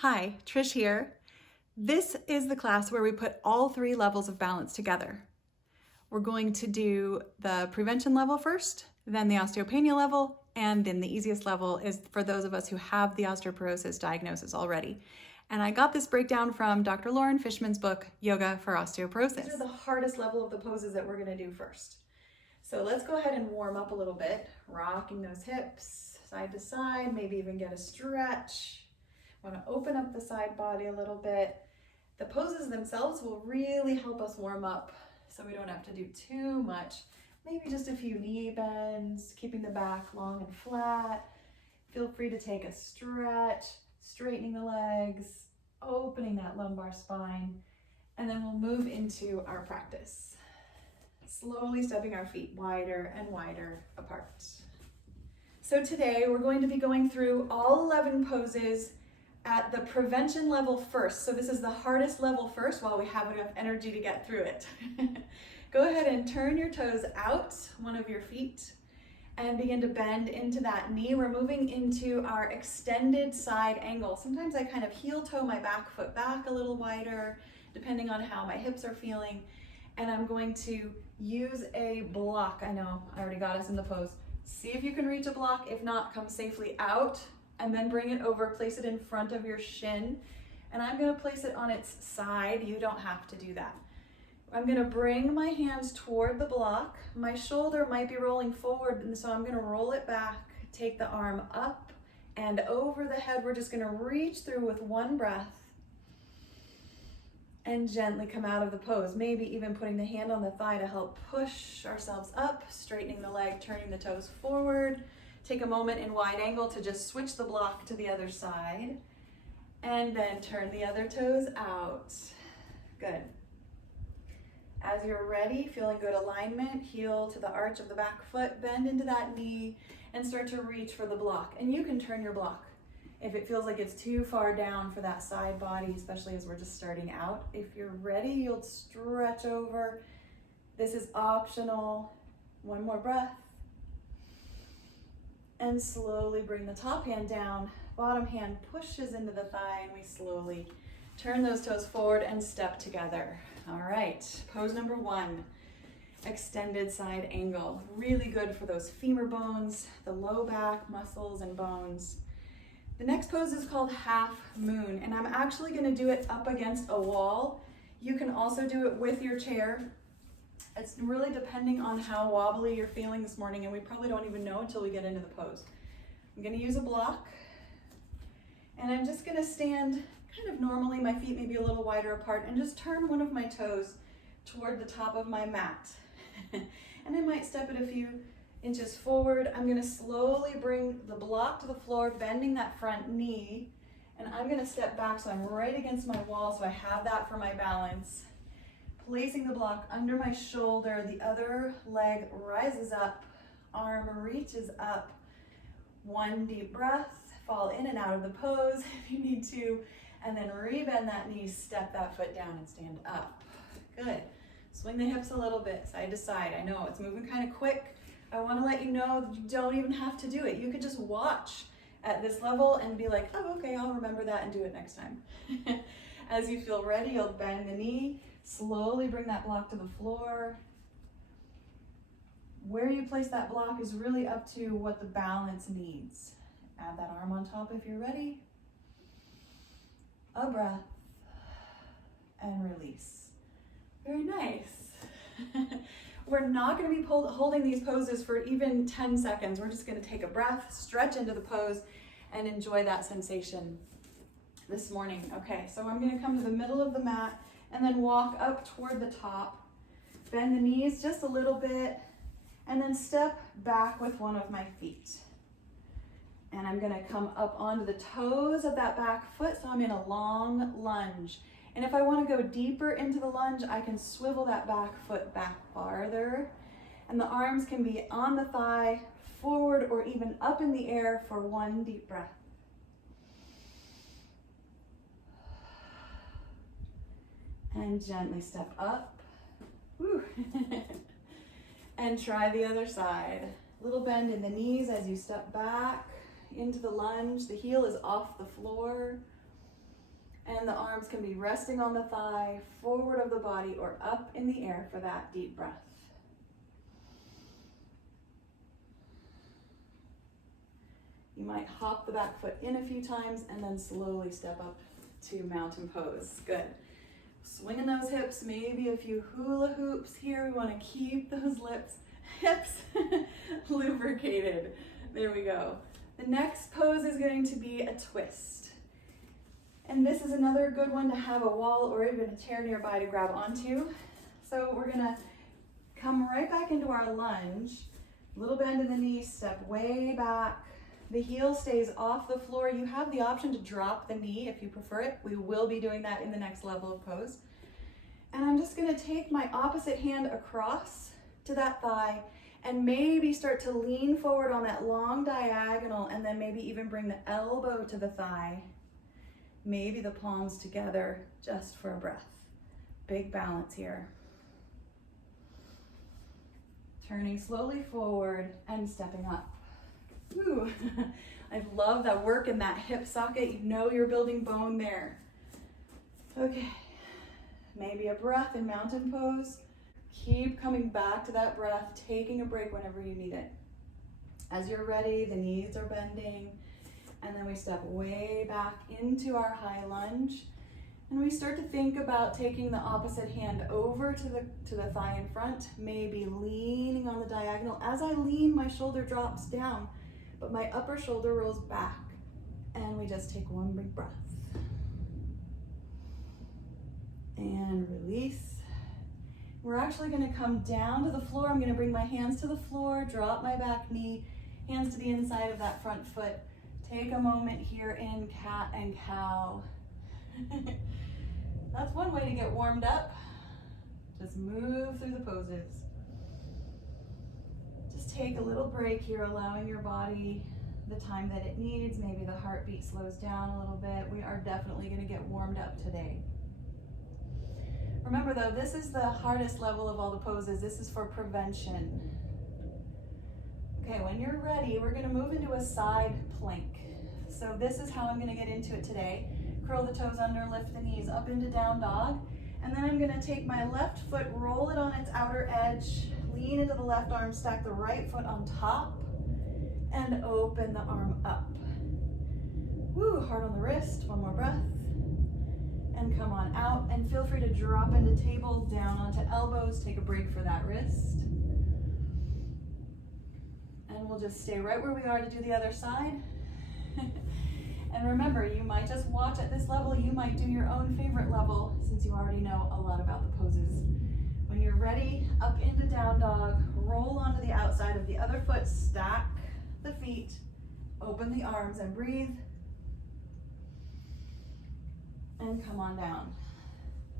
Hi, Trish here. This is the class where we put all three levels of balance together. We're going to do the prevention level first, then the osteopenia level, and then the easiest level is for those of us who have the osteoporosis diagnosis already. And I got this breakdown from Dr. Lauren Fishman's book, Yoga for Osteoporosis. These are the hardest level of the poses that we're going to do first. So let's go ahead and warm up a little bit, rocking those hips side to side, maybe even get a stretch. Want to open up the side body a little bit. The poses themselves will really help us warm up so we don't have to do too much. Maybe just a few knee bends, keeping the back long and flat. Feel free to take a stretch, straightening the legs, opening that lumbar spine, and then we'll move into our practice. Slowly stepping our feet wider and wider apart. So today we're going to be going through all 11 poses at the prevention level first. So this is the hardest level first while we have enough energy to get through it. Go ahead and turn your toes out, one of your feet, and begin to bend into that knee. We're moving into our extended side angle. Sometimes I kind of heel toe my back foot back a little wider, depending on how my hips are feeling. And I'm going to use a block. I know I already got us in the pose. See if you can reach a block. If not, come safely out. And then bring it over, place it in front of your shin. And I'm gonna place it on its side. You don't have to do that. I'm gonna bring my hands toward the block. My shoulder might be rolling forward, and so I'm gonna roll it back, take the arm up and over the head. We're just gonna reach through with one breath and gently come out of the pose. Maybe even putting the hand on the thigh to help push ourselves up, straightening the leg, turning the toes forward. Take a moment in wide angle to just switch the block to the other side and then turn the other toes out. Good. As you're ready, feeling good alignment, heel to the arch of the back foot, bend into that knee and start to reach for the block. And you can turn your block if it feels like it's too far down for that side body, especially as we're just starting out. If you're ready, you'll stretch over. This is optional. One more breath. And slowly bring the top hand down, bottom hand pushes into the thigh, and we slowly turn those toes forward and step together. All right, pose number one, extended side angle. Really good for those femur bones, the low back muscles and bones. The next pose is called half moon, and I'm actually gonna do it up against a wall. You can also do it with your chair. It's really depending on how wobbly you're feeling this morning, and we probably don't even know until we get into the pose. I'm gonna use a block, and I'm just gonna stand kind of normally, my feet may be a little wider apart, and just turn one of my toes toward the top of my mat. And I might step it a few inches forward. I'm gonna slowly bring the block to the floor, bending that front knee, and I'm gonna step back so I'm right against my wall so I have that for my balance. Placing the block under my shoulder, the other leg rises up, arm reaches up. One deep breath, fall in and out of the pose if you need to, and then rebend that knee, step that foot down and stand up. Good. Swing the hips a little bit, side to side. I know it's moving kind of quick. I want to let you know that you don't even have to do it. You could just watch at this level and be like, oh, okay, I'll remember that and do it next time. As you feel ready, you'll bend the knee. Slowly bring that block to the floor. Where you place that block is really up to what the balance needs. Add that arm on top if you're ready. A breath and release. Very nice. We're not going to be holding these poses for even 10 seconds. We're just going to take a breath, stretch into the pose, and enjoy that sensation this morning. Okay, so I'm going to come to the middle of the mat and then walk up toward the top. Bend the knees just a little bit, and then step back with one of my feet. And I'm gonna come up onto the toes of that back foot, so I'm in a long lunge. And if I wanna go deeper into the lunge, I can swivel that back foot back farther. And the arms can be on the thigh, forward, or even up in the air for one deep breath. And gently step up. Woo. And try the other side. Little bend in the knees as you step back into the lunge. The heel is off the floor. And the arms can be resting on the thigh, forward of the body, or up in the air for that deep breath. You might hop the back foot in a few times and then slowly step up to mountain pose. Good. Swinging those hips, maybe a few hula hoops here. We want to keep those hips lubricated. There we go. The next pose is going to be a twist. And this is another good one to have a wall or even a chair nearby to grab onto. So we're going to come right back into our lunge. Little bend in the knees, step way back. The heel stays off the floor. You have the option to drop the knee if you prefer it. We will be doing that in the next level of pose. And I'm just going to take my opposite hand across to that thigh and maybe start to lean forward on that long diagonal, and then maybe even bring the elbow to the thigh. Maybe the palms together just for a breath. Big balance here. Turning slowly forward and stepping up. Ooh, I love that work in that hip socket. You know you're building bone there. Okay, maybe a breath in mountain pose. Keep coming back to that breath, taking a break whenever you need it. As you're ready, the knees are bending, and then we step way back into our high lunge, and we start to think about taking the opposite hand over to the thigh in front, maybe leaning on the diagonal. As I lean, my shoulder drops down, but my upper shoulder rolls back, and we just take one big breath. And release. We're actually going to come down to the floor. I'm going to bring my hands to the floor, drop my back knee, hands to the inside of that front foot. Take a moment here in cat and cow. That's one way to get warmed up. Just move through the poses. Just take a little break here, allowing your body the time that it needs. Maybe the heartbeat slows down a little bit. We are definitely going to get warmed up today. Remember though, this is the hardest level of all the poses. This is for prevention. Okay, when you're ready, we're gonna move into a side plank. So this is how I'm gonna get into it today. Curl the toes under, lift the knees up into down dog. And then I'm gonna take my left foot, roll it on its outer edge, lean into the left arm, stack the right foot on top, and open the arm up. Woo, hard on the wrist, one more breath. And come on out, and feel free to drop into table, down onto elbows, take a break for that wrist. And we'll just stay right where we are to do the other side. And remember, you might just watch at this level, you might do your own favorite level since you already know a lot about the poses. When you're ready, up into down dog, roll onto the outside of the other foot, stack the feet, open the arms and breathe. And come on down.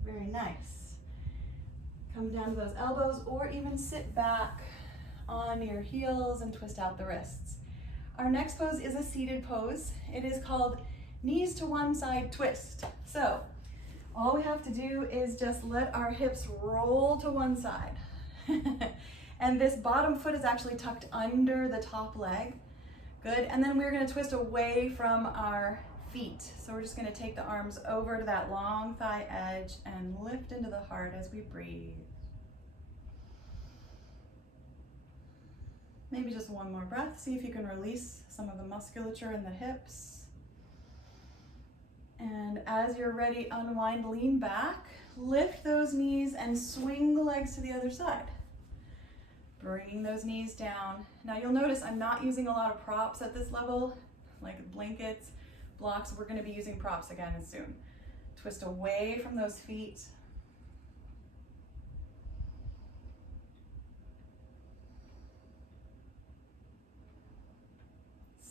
Very nice. Come down to those elbows, or even sit back on your heels and twist out the wrists. Our next pose is a seated pose. It is called knees to one side twist. So all we have to do is just let our hips roll to one side. And this bottom foot is actually tucked under the top leg. Good. And then we're going to twist away from our feet. So we're just going to take the arms over to that long thigh edge and lift into the heart as we breathe. Maybe just one more breath. See if you can release some of the musculature in the hips. And as you're ready, unwind, lean back, lift those knees and swing the legs to the other side. Bringing those knees down. Now you'll notice I'm not using a lot of props at this level, like blankets, blocks. We're going to be using props again soon. Twist away from those feet.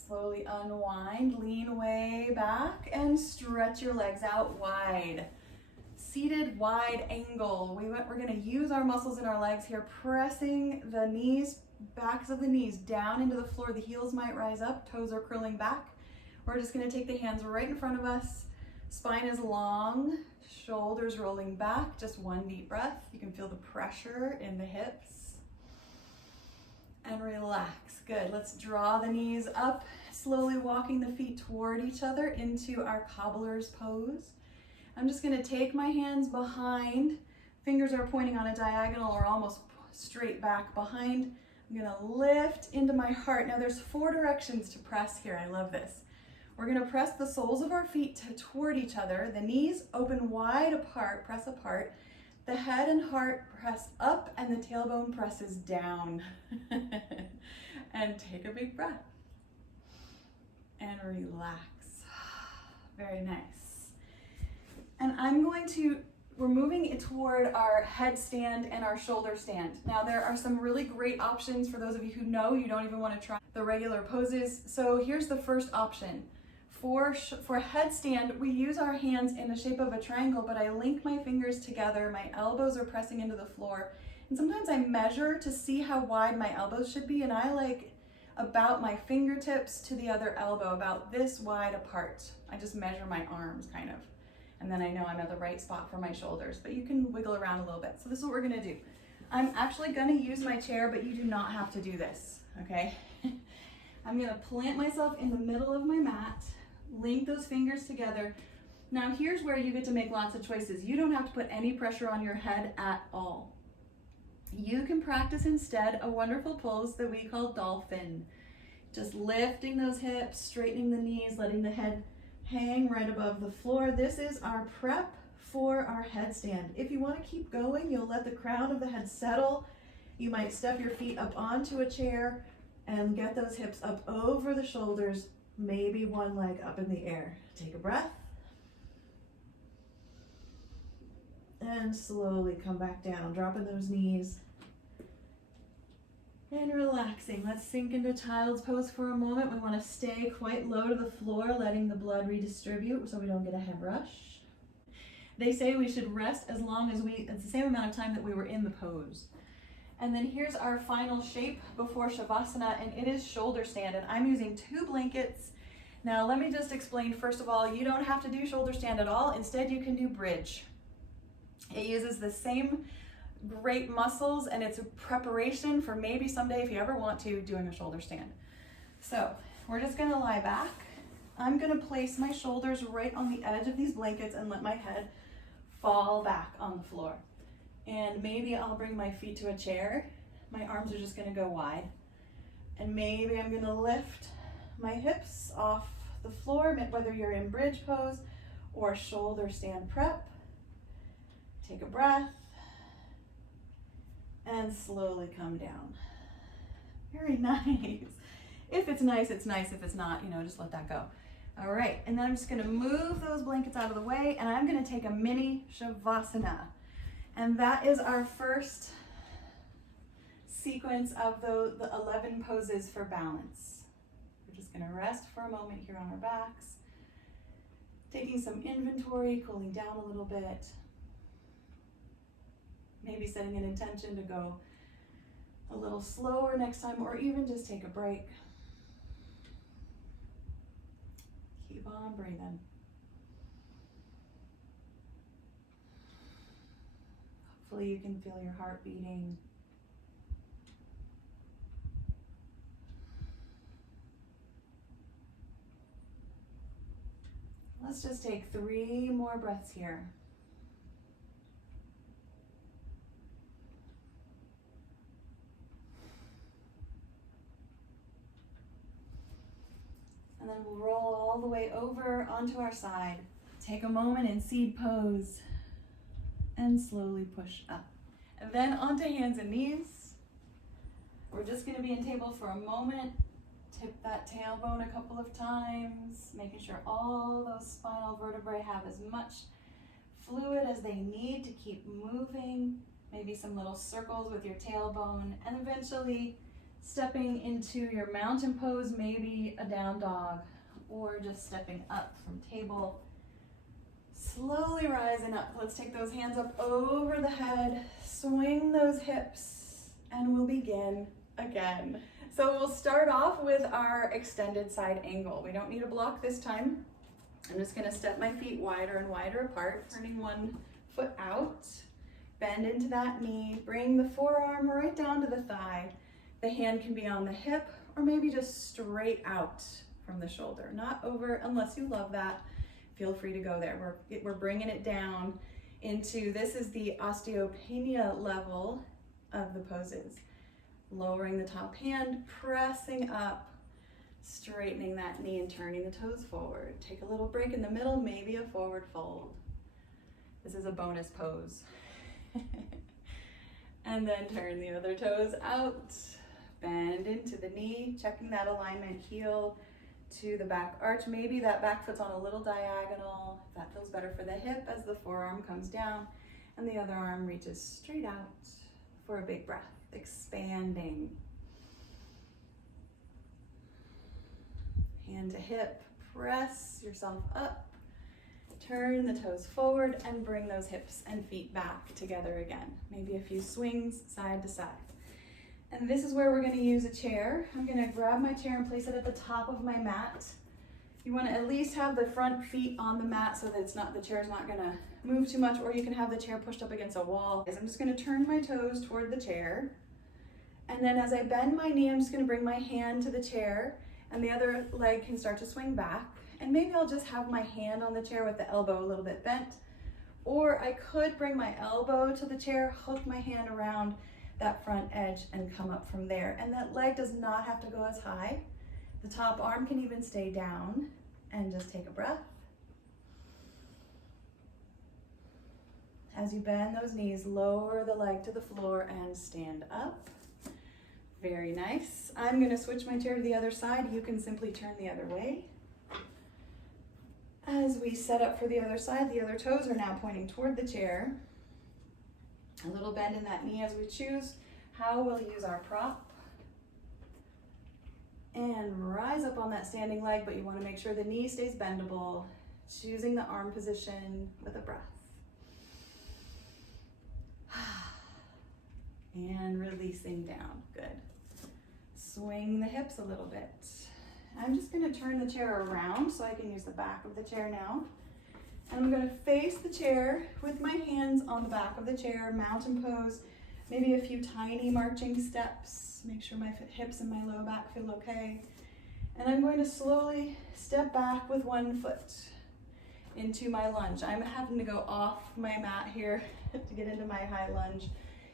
Slowly unwind, lean way back and stretch your legs out wide. Seated wide angle. We're going to use our muscles in our legs here, pressing the knees, backs of the knees down into the floor. The heels might rise up, toes are curling back. We're just going to take the hands right in front of us. Spine is long, shoulders rolling back. Just one deep breath. You can feel the pressure in the hips. And relax. Good. Let's draw the knees up, slowly walking the feet toward each other into our cobbler's pose. I'm just gonna take my hands behind, fingers are pointing on a diagonal or almost straight back behind. I'm gonna lift into my heart. Now there's 4 directions to press here, I love this. We're gonna press the soles of our feet toward each other, the knees open wide apart, press apart, the head and heart press up and the tailbone presses down. And take a big breath and relax. Very nice. And we're moving it toward our headstand and our shoulder stand. Now there are some really great options for those of you who know you don't even want to try the regular poses. So here's the first option. For headstand, we use our hands in the shape of a triangle, but I link my fingers together, my elbows are pressing into the floor, and sometimes I measure to see how wide my elbows should be, and I like about my fingertips to the other elbow, about this wide apart. I just measure my arms kind of, and then I know I'm at the right spot for my shoulders, but you can wiggle around a little bit. So this is what we're gonna do. I'm actually gonna use my chair, but you do not have to do this, okay? I'm gonna plant myself in the middle of my mat, link those fingers together. Now here's where you get to make lots of choices. You don't have to put any pressure on your head at all. You can practice instead a wonderful pose that we call Dolphin. Just lifting those hips, straightening the knees, letting the head hang right above the floor. This is our prep for our headstand. If you want to keep going, you'll let the crown of the head settle. You might step your feet up onto a chair and get those hips up over the shoulders, maybe one leg up in the air. Take a breath. And slowly come back down, dropping those knees. And relaxing. Let's sink into child's pose for a moment. We want to stay quite low to the floor, letting the blood redistribute so we don't get a head rush. They say we should rest as long as it's the same amount of time that we were in the pose. And then here's our final shape before Shavasana, and it is shoulder stand, and I'm using 2 blankets. Now let me just explain, first of all, you don't have to do shoulder stand at all. Instead, you can do bridge. It uses the same great muscles, and it's a preparation for maybe someday, if you ever want to, doing a shoulder stand. So we're just gonna lie back. I'm gonna place my shoulders right on the edge of these blankets and let my head fall back on the floor. And maybe I'll bring my feet to a chair. My arms are just gonna go wide. And maybe I'm gonna lift my hips off the floor, whether you're in bridge pose or shoulder stand prep. Take a breath and slowly come down. Very nice. If it's nice, it's nice. If it's not, just let that go. All right, and then I'm just gonna move those blankets out of the way, and I'm gonna take a mini Shavasana. And that is our first sequence of the 11 poses for balance. We're just gonna rest for a moment here on our backs, taking some inventory, cooling down a little bit, maybe setting an intention to go a little slower next time, or even just take a break. Keep on breathing. Hopefully you can feel your heart beating. Let's just take 3 more breaths here. And then we'll roll all the way over onto our side. Take a moment in seed pose and slowly push up. And then onto hands and knees. We're just gonna be in table for a moment. Tip that tailbone a couple of times, making sure all those spinal vertebrae have as much fluid as they need to keep moving. Maybe some little circles with your tailbone, and eventually stepping into your mountain pose, maybe a down dog, or just stepping up from table. Slowly rising up. Let's take those hands up over the head, swing those hips, and we'll begin again. So we'll start off with our extended side angle. We don't need a block this time. I'm just gonna step my feet wider and wider apart, turning one foot out, bend into that knee, bring the forearm right down to the thigh. The hand can be on the hip or maybe just straight out from the shoulder, not over unless you love that. feel free to go there. We're bringing it down into, this is the osteopenia level of the poses. Lowering the top hand, pressing up, straightening that knee and turning the toes forward. Take a little break in the middle, maybe a forward fold. This is a bonus pose. And then turn the other toes out, bend into the knee, checking that alignment, heel to the back arch. Maybe that back foot's on a little diagonal. That feels better for the hip as the forearm comes down and the other arm reaches straight out for a big breath, expanding. Hand to hip, press yourself up, turn the toes forward and bring those hips and feet back together again. Maybe a few swings side to side. And this is where we're going to use a chair. I'm going to grab my chair and place it at the top of my mat. You want to at least have the front feet on the mat so that the chair's not going to move too much, or you can have the chair pushed up against a wall. I'm just going to turn my toes toward the chair. And then as I bend my knee, I'm just going to bring my hand to the chair and the other leg can start to swing back. And maybe I'll just have my hand on the chair with the elbow a little bit bent. Or I could bring my elbow to the chair, hook my hand around that front edge and come up from there. And that leg does not have to go as high. The top arm can even stay down, and just take a breath. As you bend those knees, lower the leg to the floor and stand up. Very nice. I'm going to switch my chair to the other side. You can simply turn the other way. As we set up for the other side, the other toes are now pointing toward the chair. A little bend in that knee as we choose how we'll use our prop. And rise up on that standing leg, but you want to make sure the knee stays bendable, choosing the arm position with a breath. And releasing down, good. Swing the hips a little bit. I'm just going to turn the chair around so I can use the back of the chair now. And I'm going to face the chair with my hands on the back of the chair, mountain pose, maybe a few tiny marching steps. Make sure my hips and my low back feel okay. And I'm going to slowly step back with one foot into my lunge. I'm having to go off my mat here to get into my high lunge.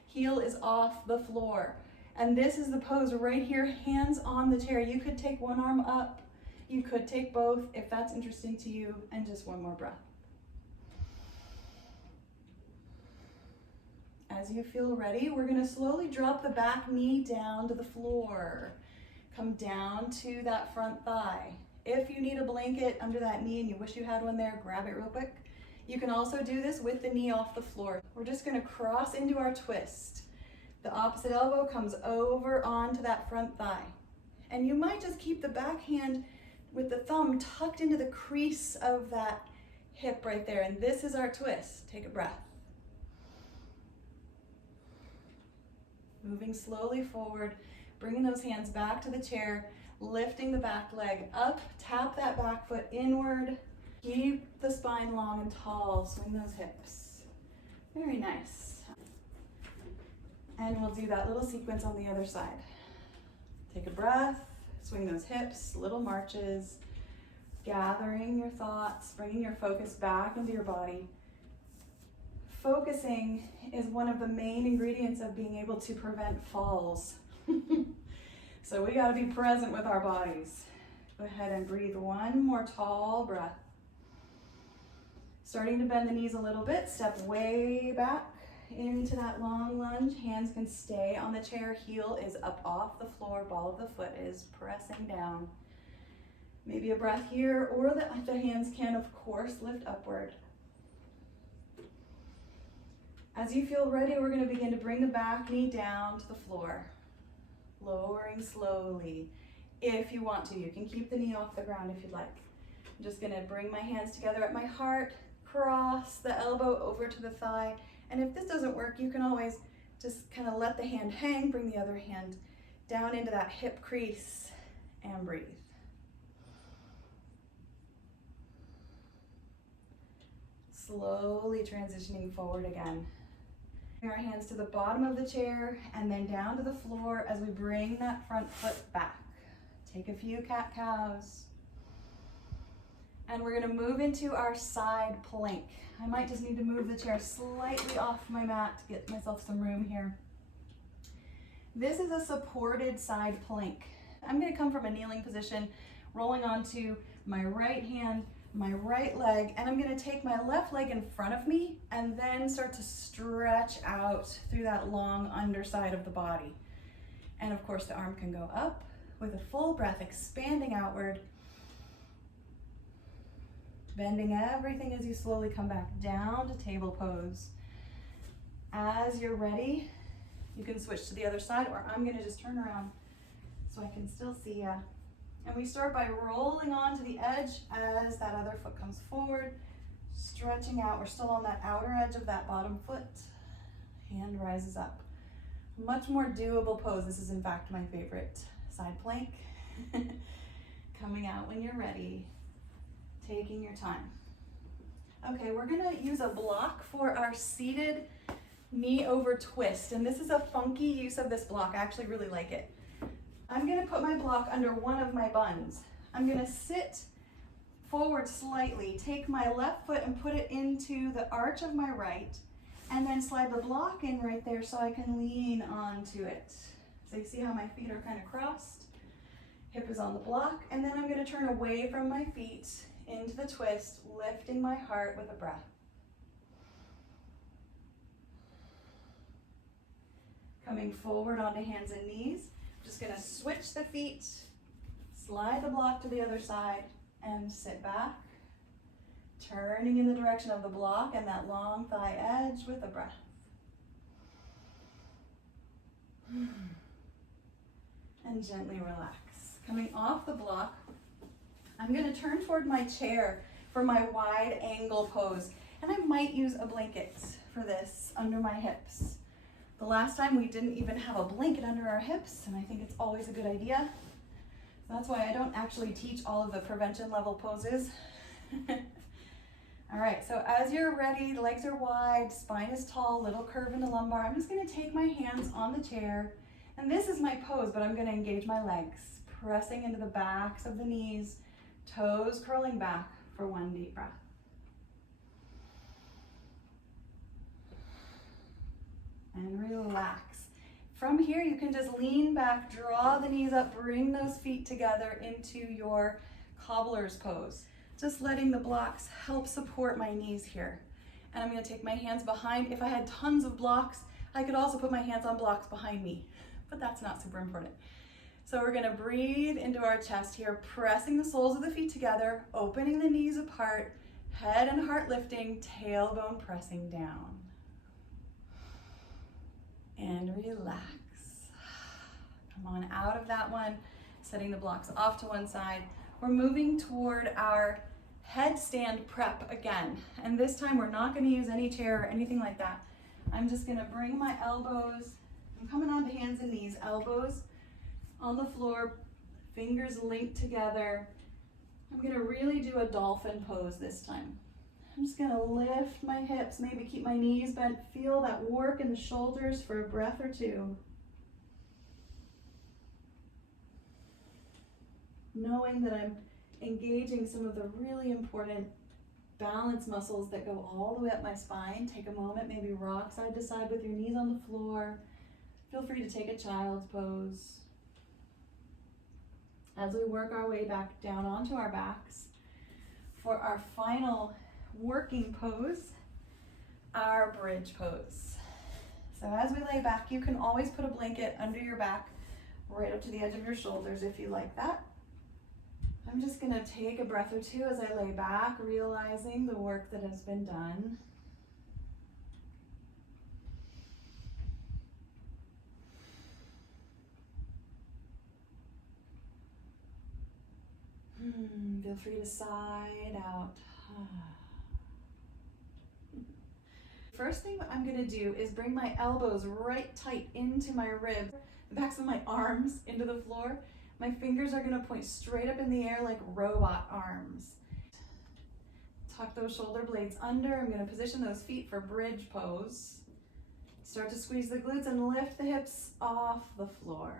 Heel is off the floor. And this is the pose right here, hands on the chair. You could take one arm up, you could take both if that's interesting to you, and just one more breath. As you feel ready, we're going to slowly drop the back knee down to the floor. Come down to that front thigh. If you need a blanket under that knee and you wish you had one there, grab it real quick. You can also do this with the knee off the floor. We're just going to cross into our twist. The opposite elbow comes over onto that front thigh. And you might just keep the back hand with the thumb tucked into the crease of that hip right there. And this is our twist. Take a breath. Moving slowly forward, bringing those hands back to the chair, lifting the back leg up, tap that back foot inward, keep the spine long and tall, swing those hips. Very nice. And we'll do that little sequence on the other side. Take a breath, swing those hips, little marches, gathering your thoughts, bringing your focus back into your body. Focusing is one of the main ingredients of being able to prevent falls. So we got to be present with our bodies. Go ahead and breathe one more tall breath. Starting to bend the knees a little bit, step way back into that long lunge. Hands can stay on the chair, heel is up off the floor, ball of the foot is pressing down. Maybe a breath here, or the hands can, of course, lift upward. As you feel ready, we're going to begin to bring the back knee down to the floor, lowering slowly. If you want to, you can keep the knee off the ground if you'd like. I'm just going to bring my hands together at my heart, cross the elbow over to the thigh, and if this doesn't work, you can always just kind of let the hand hang, bring the other hand down into that hip crease, and breathe. Slowly transitioning forward again. Bring our hands to the bottom of the chair and then down to the floor as we bring that front foot back. Take a few cat-cows. And we're gonna move into our side plank. I might just need to move the chair slightly off my mat to get myself some room here. This is a supported side plank. I'm gonna come from a kneeling position, rolling onto my right hand, my right leg, and I'm gonna take my left leg in front of me and then start to stretch out through that long underside of the body. And of course the arm can go up with a full breath, expanding outward, bending everything as you slowly come back down to table pose. As you're ready, you can switch to the other side, or I'm gonna just turn around so I can still see ya. And we start by rolling onto the edge as that other foot comes forward, stretching out. We're still on that outer edge of that bottom foot. Hand rises up. Much more doable pose. This is in fact my favorite side plank. Coming out when you're ready, taking your time. Okay, we're gonna use a block for our seated knee over twist. And this is a funky use of this block. I actually really like it. I'm gonna put my block under one of my buns. I'm gonna sit forward slightly, take my left foot and put it into the arch of my right, and then slide the block in right there so I can lean onto it. So you see how my feet are kind of crossed? Hip is on the block, and then I'm gonna turn away from my feet into the twist, lifting my heart with a breath. Coming forward onto hands and knees. Just gonna switch the feet, slide the block to the other side, and sit back, turning in the direction of the block and that long thigh edge with a breath. And gently relax. Coming off the block, I'm gonna turn toward my chair for my wide angle pose. And I might use a blanket for this under my hips. The last time we didn't even have a blanket under our hips, and I think it's always a good idea. So that's why I don't actually teach all of the prevention level poses. All right, so as you're ready, the legs are wide, spine is tall, little curve in the lumbar. I'm just gonna take my hands on the chair, and this is my pose, but I'm gonna engage my legs, pressing into the backs of the knees, toes curling back for one deep breath. And relax. From here, you can just lean back, draw the knees up, bring those feet together into your cobbler's pose. Just letting the blocks help support my knees here. And I'm gonna take my hands behind. If I had tons of blocks, I could also put my hands on blocks behind me, but that's not super important. So we're gonna breathe into our chest here, pressing the soles of the feet together, opening the knees apart, head and heart lifting, tailbone pressing down. And relax. Come on out of that one, setting the blocks off to one side. We're moving toward our headstand prep again. And this time we're not gonna use any chair or anything like that. I'm just gonna bring my elbows, I'm coming onto hands and knees, elbows on the floor, fingers linked together. I'm gonna really do a dolphin pose this time. I'm just gonna lift my hips, maybe keep my knees bent, feel that work in the shoulders for a breath or two. Knowing that I'm engaging some of the really important balance muscles that go all the way up my spine. Take a moment, maybe rock side to side with your knees on the floor. Feel free to take a child's pose. As we work our way back down onto our backs, for our final working pose, our bridge pose. So as we lay back, you can always put a blanket under your back, right up to the edge of your shoulders if you like that. I'm just gonna take a breath or two as I lay back, realizing the work that has been done. Feel free to side out. First thing I'm gonna do is bring my elbows right tight into my ribs, the backs of my arms into the floor. My fingers are gonna point straight up in the air like robot arms. Tuck those shoulder blades under. I'm gonna position those feet for bridge pose. Start to squeeze the glutes and lift the hips off the floor.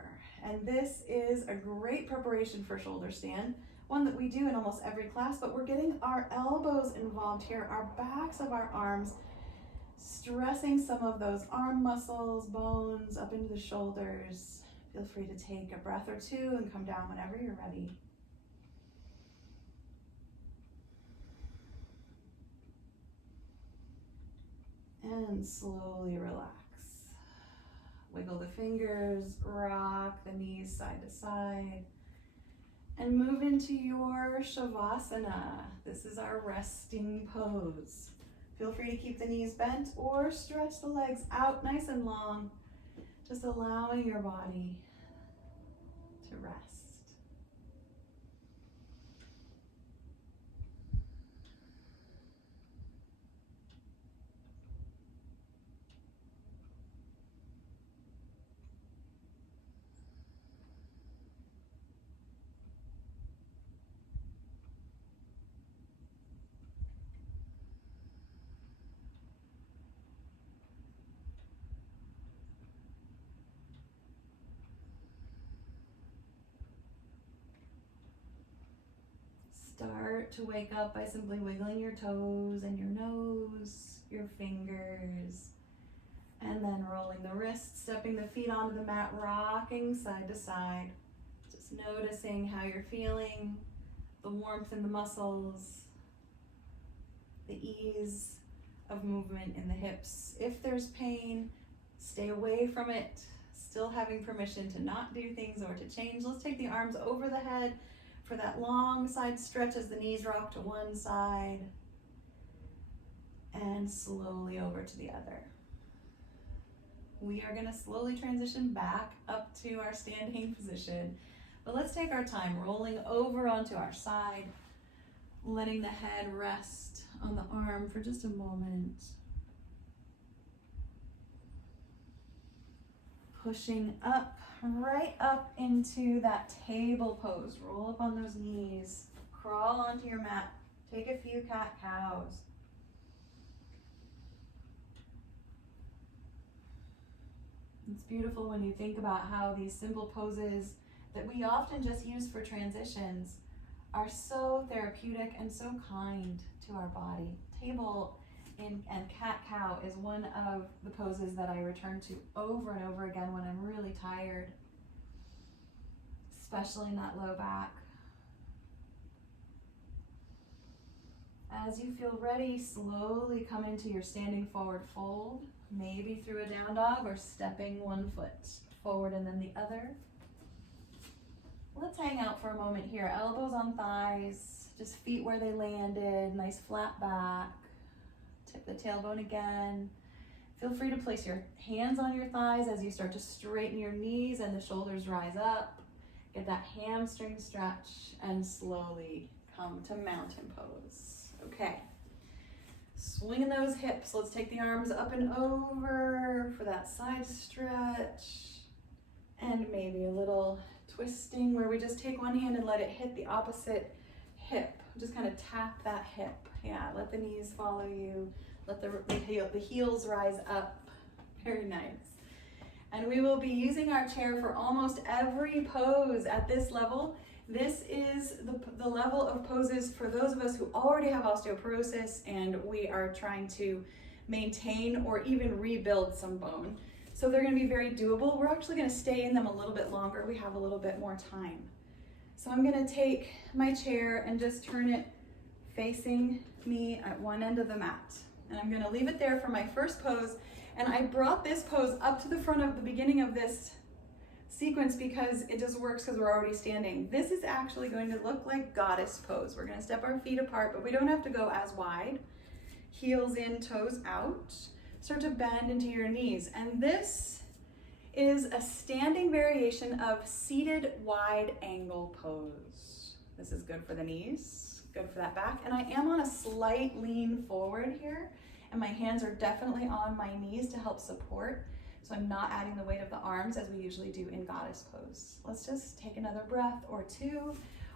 And this is a great preparation for shoulder stand. one that we do in almost every class, but we're getting our elbows involved here, our backs of our arms, stressing some of those arm muscles, bones up into the shoulders. Feel free to take a breath or two and come down whenever you're ready. And slowly relax. Wiggle the fingers, rock the knees side to side, and move into your Shavasana. This is our resting pose. Feel free to keep the knees bent or stretch the legs out nice and long, just allowing your body to rest. Start to wake up by simply wiggling your toes and your nose, your fingers, and then rolling the wrists, stepping the feet onto the mat, rocking side to side. Just noticing how you're feeling, the warmth in the muscles, the ease of movement in the hips. If there's pain, stay away from it, still having permission to not do things or to change. Let's take the arms over the head for that long side stretch as the knees rock to one side and slowly over to the other. We are going to slowly transition back up to our standing position, but let's take our time rolling over onto our side, letting the head rest on the arm for just a moment. Pushing up, right up into that table pose. Roll up on those knees, crawl onto your mat, take a few cat-cows. It's beautiful when you think about how these simple poses that we often just use for transitions are so therapeutic and so kind to our body. Table and cat-cow is one of the poses that I return to over and over again when I'm really tired, especially in that low back. As you feel ready, slowly come into your standing forward fold, maybe through a down dog or stepping one foot forward and then the other. Let's hang out for a moment here. Elbows on thighs, just feet where they landed, nice flat back. Tip the tailbone again. Feel free to place your hands on your thighs as you start to straighten your knees and the shoulders rise up. Get that hamstring stretch and slowly come to mountain pose. Okay. Swinging those hips. Let's take the arms up and over for that side stretch. And maybe a little twisting where we just take one hand and let it hit the opposite hip. Just kind of tap that hip. Yeah, let the knees follow you. Let the heels rise up. Very nice. And we will be using our chair for almost every pose at this level. This is the level of poses for those of us who already have osteoporosis and we are trying to maintain or even rebuild some bone. So they're going to be very doable. We're actually going to stay in them a little bit longer. We have a little bit more time. So I'm going to take my chair and just turn it facing me at one end of the mat. And I'm going to leave it there for my first pose. And I brought this pose up to the front of the beginning of this sequence because it just works because we're already standing. This is actually going to look like goddess pose. We're going to step our feet apart, but we don't have to go as wide. Heels in, toes out. Start to bend into your knees. And this is a standing variation of seated wide angle pose. This is good for the knees, good for that back. And I am on a slight lean forward here, and my hands are definitely on my knees to help support. So I'm not adding the weight of the arms as we usually do in goddess pose. Let's just take another breath or two,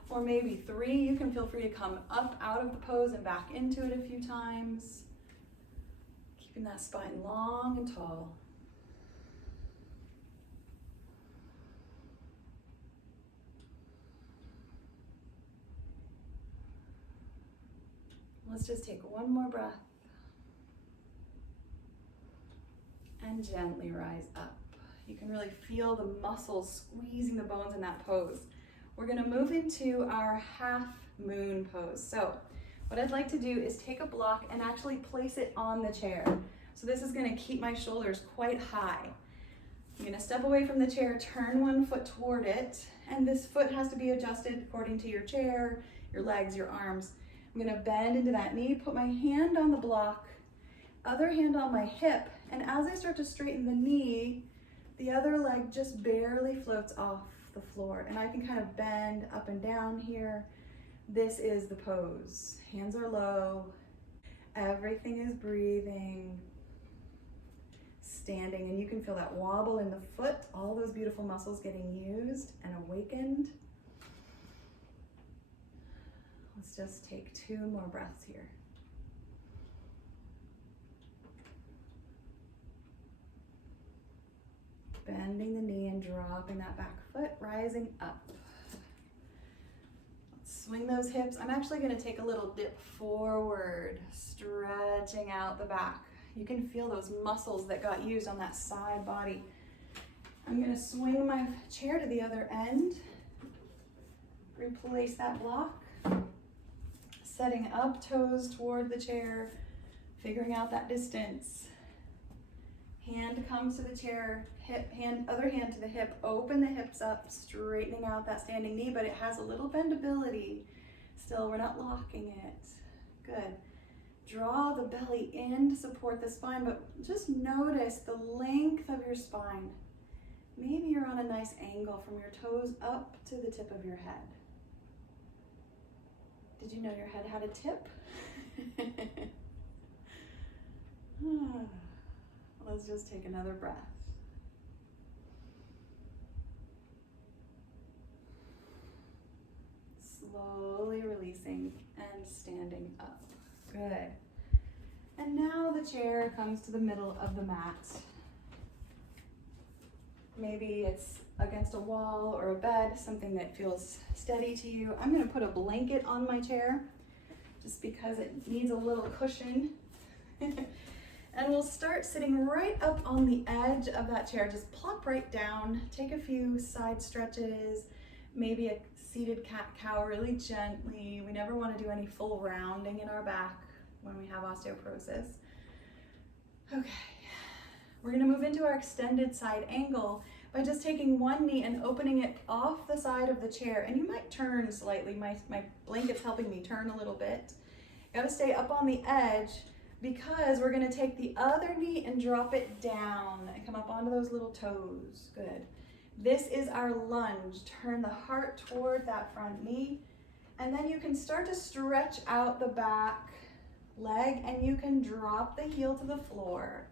or maybe three. You can feel free to come up out of the pose and back into it a few times. Keeping that spine long and tall. Let's just take one more breath. And gently rise up. You can really feel the muscles squeezing the bones in that pose. We're gonna move into our half moon pose. So what I'd like to do is take a block and actually place it on the chair. So this is gonna keep my shoulders quite high. I'm gonna step away from the chair, turn one foot toward it, and this foot has to be adjusted according to your chair, your legs, your arms. I'm gonna bend into that knee, put my hand on the block, other hand on my hip, and as I start to straighten the knee, the other leg just barely floats off the floor, and I can kind of bend up and down here. This is the pose. Hands are low, everything is breathing, standing, and you can feel that wobble in the foot, all those beautiful muscles getting used and awakened. Let's just take 2 more breaths here. Bending the knee and dropping that back foot, rising up. Let's swing those hips. I'm actually going to take a little dip forward, stretching out the back. You can feel those muscles that got used on that side body. I'm going to swing my chair to the other end, replace that block, setting up toes toward the chair, figuring out that distance. Hand comes to the chair, other hand to the hip, open the hips up, straightening out that standing knee, but it has a little bendability. Still, we're not locking it. Good. Draw the belly in to support the spine, but just notice the length of your spine. Maybe you're on a nice angle from your toes up to the tip of your head. Did you know your head had a tip? Let's just take another breath. Slowly releasing and standing up. Good. And now the chair comes to the middle of the mat. Maybe it's against a wall or a bed, something that feels steady to you. I'm going to put a blanket on my chair just because it needs a little cushion. And we'll start sitting right up on the edge of that chair. Just plop right down, take a few side stretches, maybe a seated cat-cow really gently. We never want to do any full rounding in our back when we have osteoporosis. Okay, we're going to move into our extended side angle by just taking one knee and opening it off the side of the chair. And you might turn slightly. My blanket's helping me turn a little bit. Got to stay up on the edge, because we're going to take the other knee and drop it down and come up onto those little toes. Good. This is our lunge. Turn the heart toward that front knee, and then you can start to stretch out the back leg, and you can drop the heel to the floor.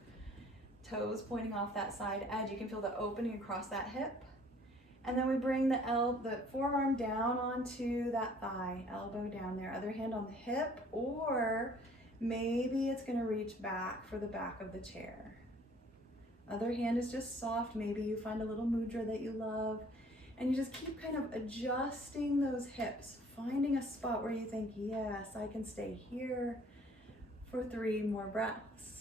Toes pointing off that side edge. You can feel the opening across that hip. And then we bring the forearm down onto that thigh, elbow down there, other hand on the hip, or maybe it's going to reach back for the back of the chair. Other hand is just soft. Maybe you find a little mudra that you love, and you just keep kind of adjusting those hips, finding a spot where you think, yes, I can stay here for 3 more breaths.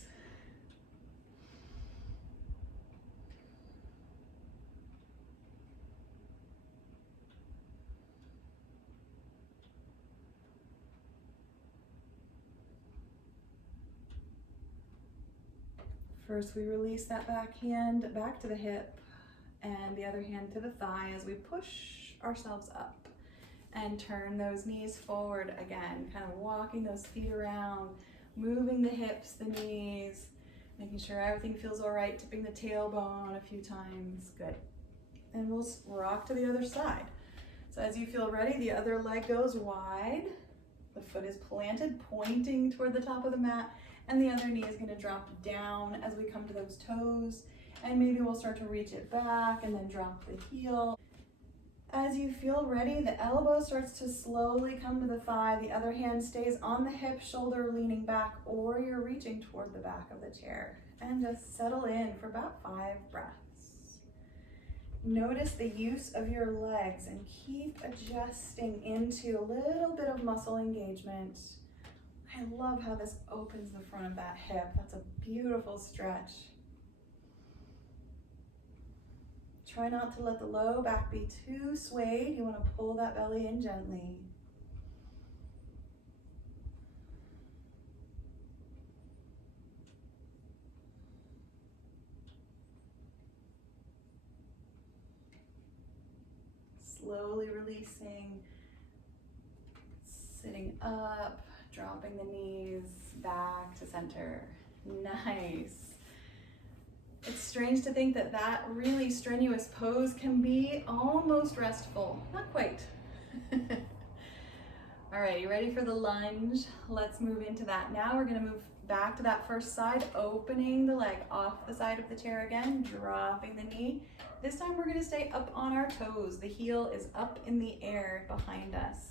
First, we release that back hand back to the hip and the other hand to the thigh as we push ourselves up and turn those knees forward again, kind of walking those feet around, moving the hips, the knees, making sure everything feels all right, tipping the tailbone a few times. Good. And we'll rock to the other side. So as you feel ready, the other leg goes wide. The foot is planted, pointing toward the top of the mat. And the other knee is going to drop down as we come to those toes. And maybe we'll start to reach it back and then drop the heel. As you feel ready, the elbow starts to slowly come to the thigh. The other hand stays on the hip, shoulder leaning back, or you're reaching toward the back of the chair. And just settle in for about 5 breaths. Notice the use of your legs and keep adjusting into a little bit of muscle engagement. I love how this opens the front of that hip. That's a beautiful stretch. Try not to let the low back be too swayed. You want to pull that belly in gently. Slowly releasing, sitting up, dropping the knees back to center. Nice. It's strange to think that that really strenuous pose can be almost restful. Not quite. All right, you ready for the lunge? Let's move into that. Now we're gonna move back to that first side, opening the leg off the side of the chair again, dropping the knee. This time we're gonna stay up on our toes. The heel is up in the air behind us.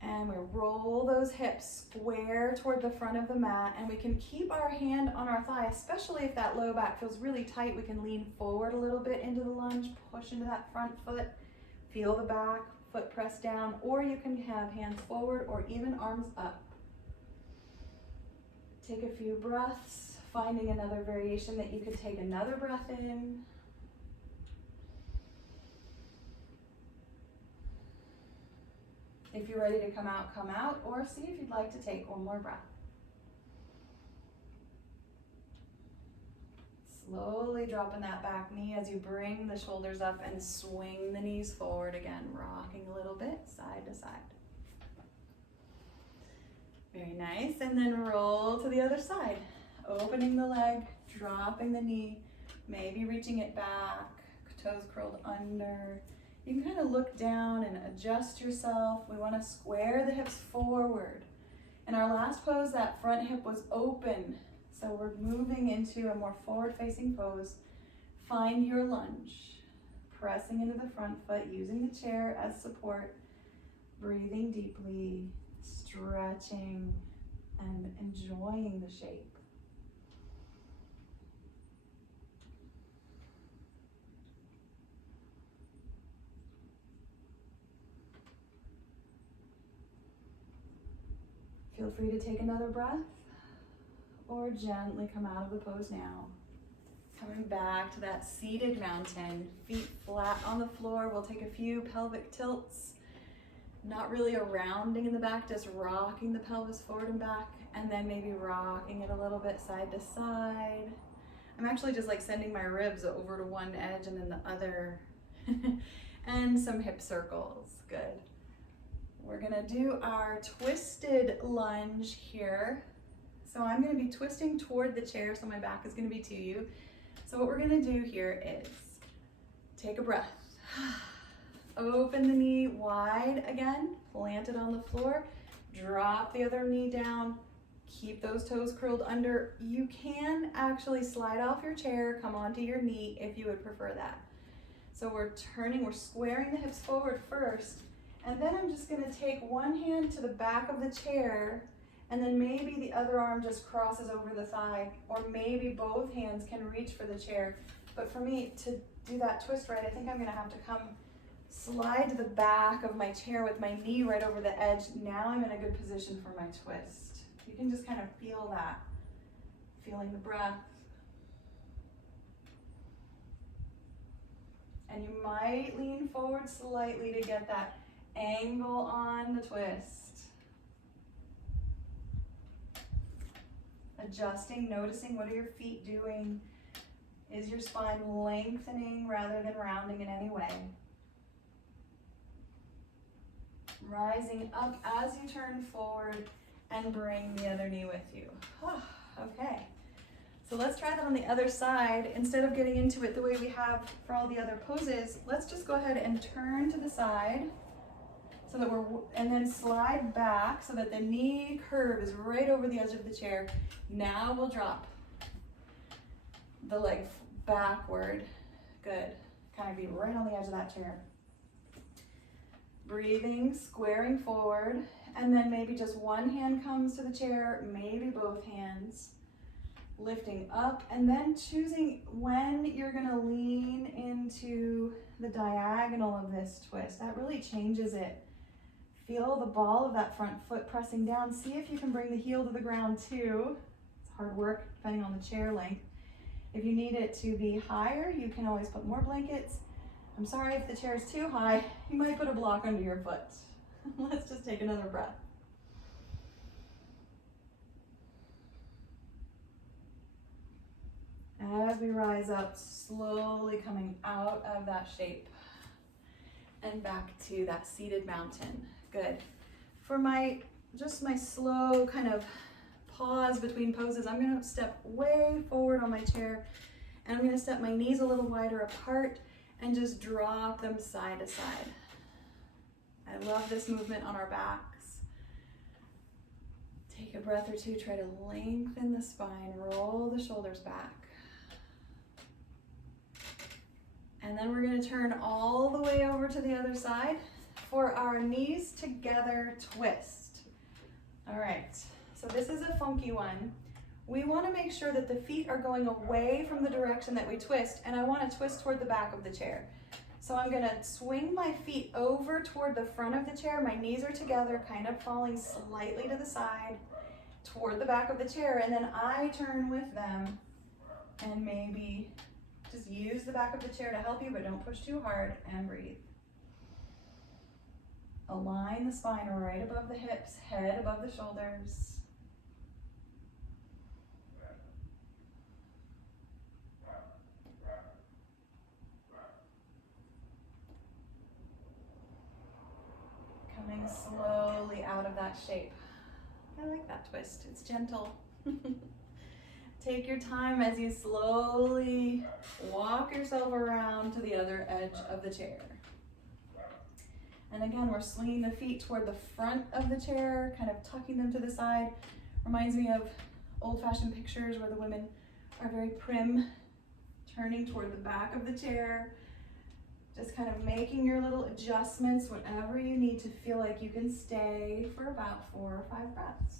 And we roll those hips square toward the front of the mat, and we can keep our hand on our thigh, especially if that low back feels really tight. We can lean forward a little bit into the lunge, push into that front foot, feel the back foot press down, or you can have hands forward or even arms up. Take a few breaths, finding another variation that you could take another breath in. If you're ready to come out, or see if you'd like to take one more breath. Slowly dropping that back knee as you bring the shoulders up and swing the knees forward again, rocking a little bit side to side. Very nice, and then roll to the other side. Opening the leg, dropping the knee, maybe reaching it back, toes curled under. You can kind of look down and adjust yourself. We want to square the hips forward. In our last pose, that front hip was open. So we're moving into a more forward-facing pose. Find your lunge. Pressing into the front foot, using the chair as support. Breathing deeply, stretching, and enjoying the shape. Feel free to take another breath or gently come out of the pose now. Coming back to that seated mountain, feet flat on the floor. We'll take a few pelvic tilts, not really a rounding in the back, just rocking the pelvis forward and back, and then maybe rocking it a little bit side to side. I'm actually just like sending my ribs over to one edge and then the other, and some hip circles, good. We're gonna do our twisted lunge here. So I'm gonna be twisting toward the chair, so my back is gonna be to you. So what we're gonna do here is take a breath. Open the knee wide again, plant it on the floor, drop the other knee down, keep those toes curled under. You can actually slide off your chair, come onto your knee if you would prefer that. So we're squaring the hips forward first, and then I'm just gonna take one hand to the back of the chair, and then maybe the other arm just crosses over the thigh, or maybe both hands can reach for the chair. But for me, to do that twist right, I think I'm gonna have to slide to the back of my chair with my knee right over the edge. Now I'm in a good position for my twist. You can just kind of feel that, feeling the breath. And you might lean forward slightly to get that angle on the twist. Adjusting, noticing what are your feet doing. Is your spine lengthening rather than rounding in any way? Rising up as you turn forward and bring the other knee with you. Okay, so let's try that on the other side. Instead of getting into it the way we have for all the other poses, let's just go ahead and turn to the side so that and then slide back so that the knee curve is right over the edge of the chair. Now we'll drop the leg backward. Good, kind of be right on the edge of that chair. Breathing, squaring forward, and then maybe just one hand comes to the chair, maybe both hands. Lifting up, and then choosing when you're gonna lean into the diagonal of this twist. That really changes it. Feel the ball of that front foot pressing down. See if you can bring the heel to the ground too. It's hard work depending on the chair length. If you need it to be higher, you can always put more blankets. I'm sorry if the chair is too high, you might put a block under your foot. Let's just take another breath. As we rise up, slowly coming out of that shape and back to that seated mountain. Good. For my slow kind of pause between poses, I'm going to step way forward on my chair, and I'm going to step my knees a little wider apart and just drop them side to side. I love this movement on our backs. Take a breath or two, try to lengthen the spine, roll the shoulders back. And then we're going to turn all the way over to the other side for our knees together twist. All right, so this is a funky one. We want to make sure that the feet are going away from the direction that we twist, and I want to twist toward the back of the chair. So I'm going to swing my feet over toward the front of the chair. My knees are together, kind of falling slightly to the side toward the back of the chair, and then I turn with them and maybe just use the back of the chair to help you, but don't push too hard, and breathe. Align the spine right above the hips, head above the shoulders. Coming slowly out of that shape. I like that twist, it's gentle. Take your time as you slowly walk yourself around to the other edge of the chair. And again, we're swinging the feet toward the front of the chair, kind of tucking them to the side. Reminds me of old-fashioned pictures where the women are very prim, turning toward the back of the chair. Just kind of making your little adjustments whenever you need to feel like you can stay for about 4 or 5 breaths.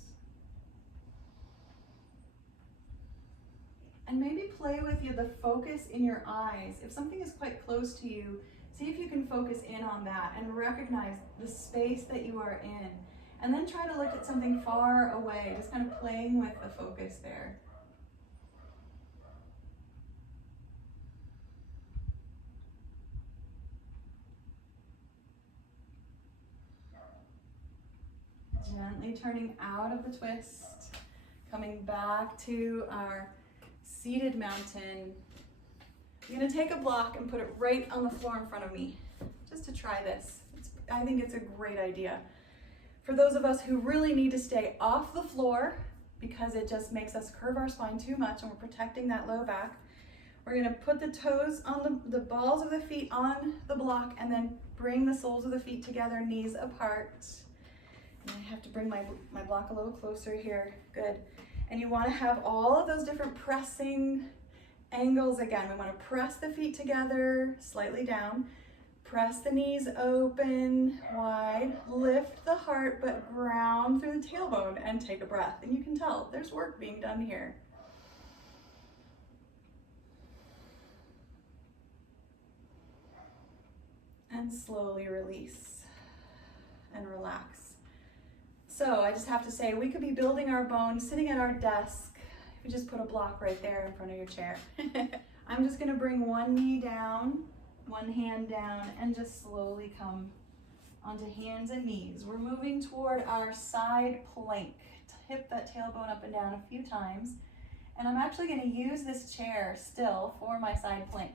And maybe play with the focus in your eyes. If something is quite close to you, see if you can focus in on that and recognize the space that you are in. And then try to look at something far away, just kind of playing with the focus there. Gently turning out of the twist, coming back to our seated mountain. I'm going to take a block and put it right on the floor in front of me, just to try this. I think it's a great idea. For those of us who really need to stay off the floor, because it just makes us curve our spine too much and we're protecting that low back, we're going to put the toes on the balls of the feet on the block, and then bring the soles of the feet together, knees apart. And I have to bring my block a little closer here. Good. And you want to have all of those different pressing angles again. We want to press the feet together, slightly down. Press the knees open, wide. Lift the heart, but ground through the tailbone, and take a breath. And you can tell there's work being done here. And slowly release and relax. So I just have to say, we could be building our bones sitting at our desk. If you just put a block right there in front of your chair. I'm just going to bring one knee down, one hand down, and just slowly come onto hands and knees. We're moving toward our side plank. Tip that tailbone up and down a few times. And I'm actually going to use this chair still for my side plank.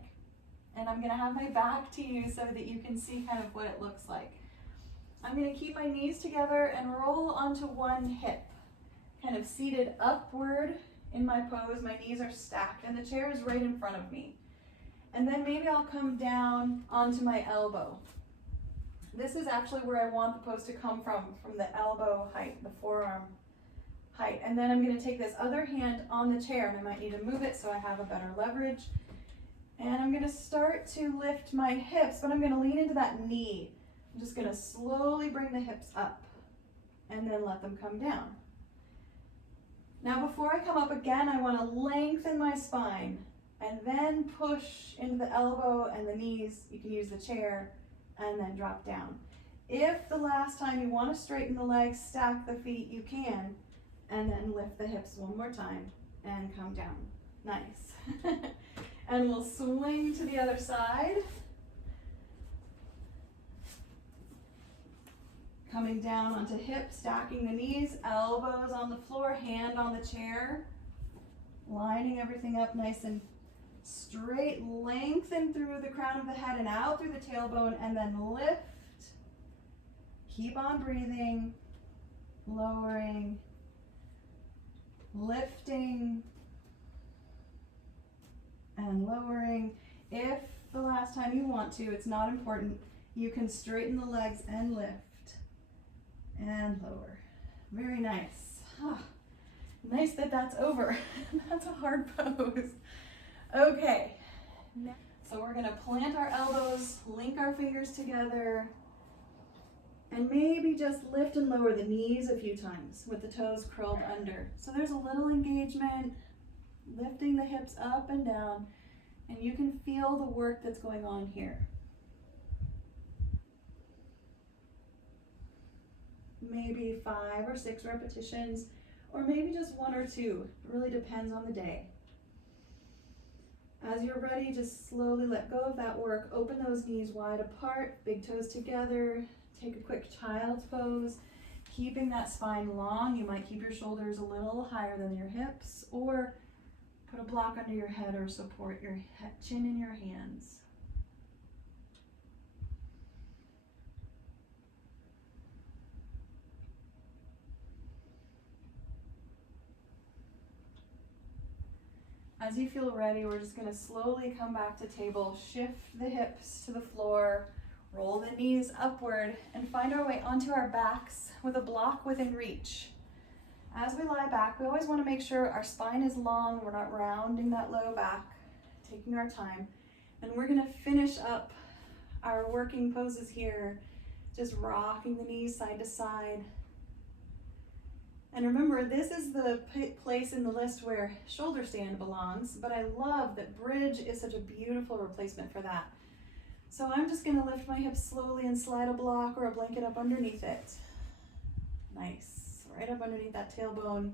And I'm going to have my back to you so that you can see kind of what it looks like. I'm going to keep my knees together and roll onto one hip, kind of seated upward in my pose. My knees are stacked and the chair is right in front of me. And then maybe I'll come down onto my elbow. This is actually where I want the pose to come from the elbow height, the forearm height. And then I'm going to take this other hand on the chair, and I might need to move it so I have a better leverage. And I'm going to start to lift my hips, but I'm going to lean into that knee. I'm just going to slowly bring the hips up and then let them come down. Now before I come up again, I want to lengthen my spine and then push into the elbow and the knees. You can use the chair and then drop down. If the last time you want to straighten the legs, stack the feet, you can, and then lift the hips one more time and come down. Nice. And we'll swing to the other side. Coming down onto hips, stacking the knees, elbows on the floor, hand on the chair. Lining everything up nice and straight. Lengthen through the crown of the head and out through the tailbone, and then lift. Keep on breathing, lowering, lifting, and lowering. If the last time you want to, it's not important, you can straighten the legs and lift and lower. Very nice. Nice that that's over. That's a hard pose. Okay, so we're gonna plant our elbows, link our fingers together, and maybe just lift and lower the knees a few times with the toes curled under. So there's a little engagement, lifting the hips up and down, and you can feel the work that's going on here. Maybe 5 or 6 repetitions, or maybe just 1 or 2. It really depends on the day. As you're ready, just slowly let go of that work. Open those knees wide apart, big toes together. Take a quick child's pose, keeping that spine long. You might keep your shoulders a little higher than your hips, or put a block under your head or support your chin in your hands. As you feel ready, we're just going to slowly come back to table, shift the hips to the floor, roll the knees upward, and find our way onto our backs with a block within reach. As we lie back, we always want to make sure our spine is long, we're not rounding that low back, taking our time. And we're going to finish up our working poses here, just rocking the knees side to side. And remember, this is the place in the list where shoulder stand belongs, but I love that bridge is such a beautiful replacement for that. So I'm just going to lift my hips slowly and slide a block or a blanket up underneath it. Nice. Right up underneath that tailbone,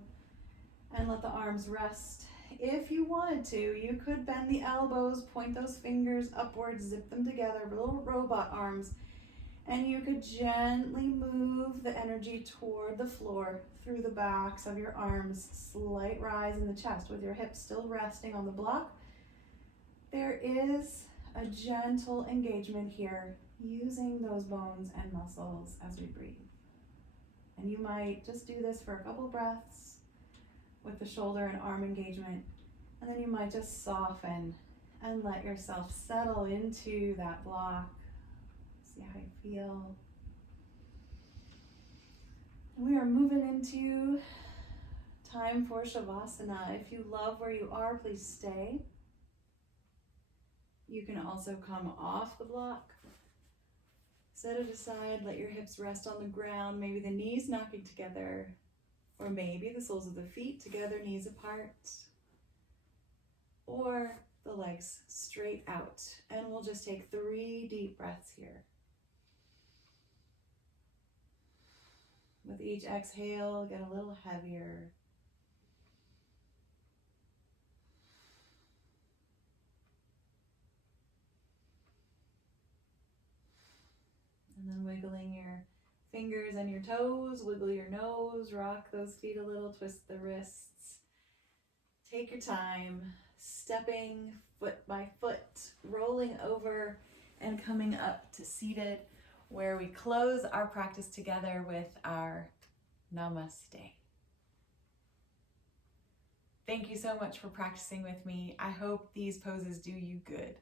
and let the arms rest. If you wanted to, you could bend the elbows, point those fingers upwards, zip them together, little robot arms, and you could gently move the energy toward the floor through the backs of your arms. Slight rise in the chest with your hips still resting on the block. There is a gentle engagement here, using those bones and muscles as we breathe. And you might just do this for a couple breaths with the shoulder and arm engagement, and then you might just soften and let yourself settle into that block. See how you feel. We are moving into time for Shavasana. If you love where you are, please stay. You can also come off the block. Set it aside, let your hips rest on the ground, maybe the knees knocking together, or maybe the soles of the feet together, knees apart, or the legs straight out. And we'll just take 3 deep breaths here. With each exhale, get a little heavier. And then wiggling your fingers and your toes, wiggle your nose, rock those feet a little, twist the wrists. Take your time, stepping foot by foot, rolling over and coming up to seated, where we close our practice together with our namaste. Thank you so much for practicing with me. I hope these poses do you good.